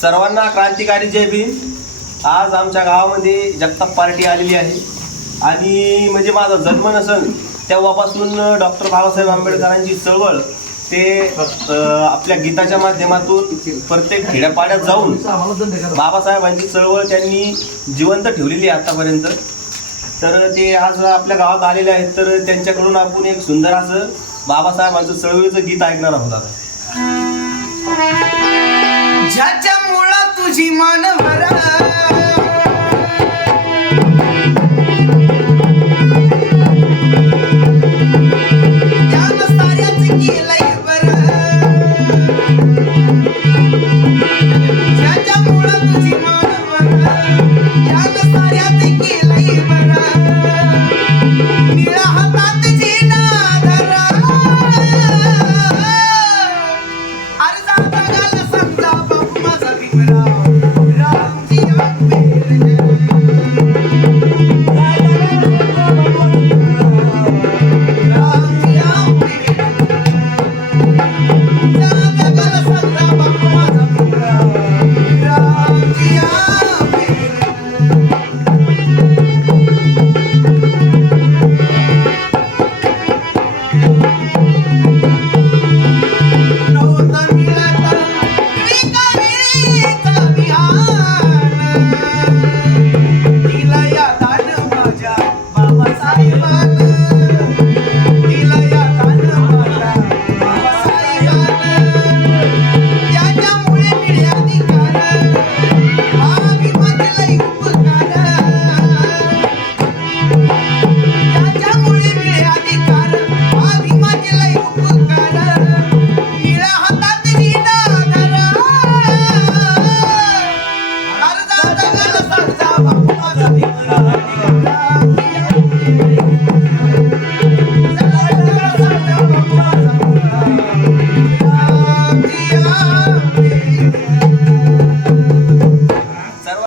सर्वांना क्रांतिकारी जय भीम। आज आमच्या गावामध्ये जगताप पार्टी आलेली आहे आणि म्हणजे माझा जन्म नसेल तेव्हापासून डॉक्टर बाबासाहेब आंबेडकरांची चळवळ ते आपल्या गीताच्या माध्यमातून प्रत्येक खेड्यापाड्यात जाऊन बाबासाहेबांची चळवळ त्यांनी जिवंत ठेवलेली आहे आतापर्यंत। तर ते आज आपल्या गावात आलेले आहेत, तर त्यांच्याकडून आपण एक सुंदर असं बाबासाहेबांचं चळवळीचं गीत ऐकणार आहोत आता। ज्याच्या मुळा तुझी मान भरा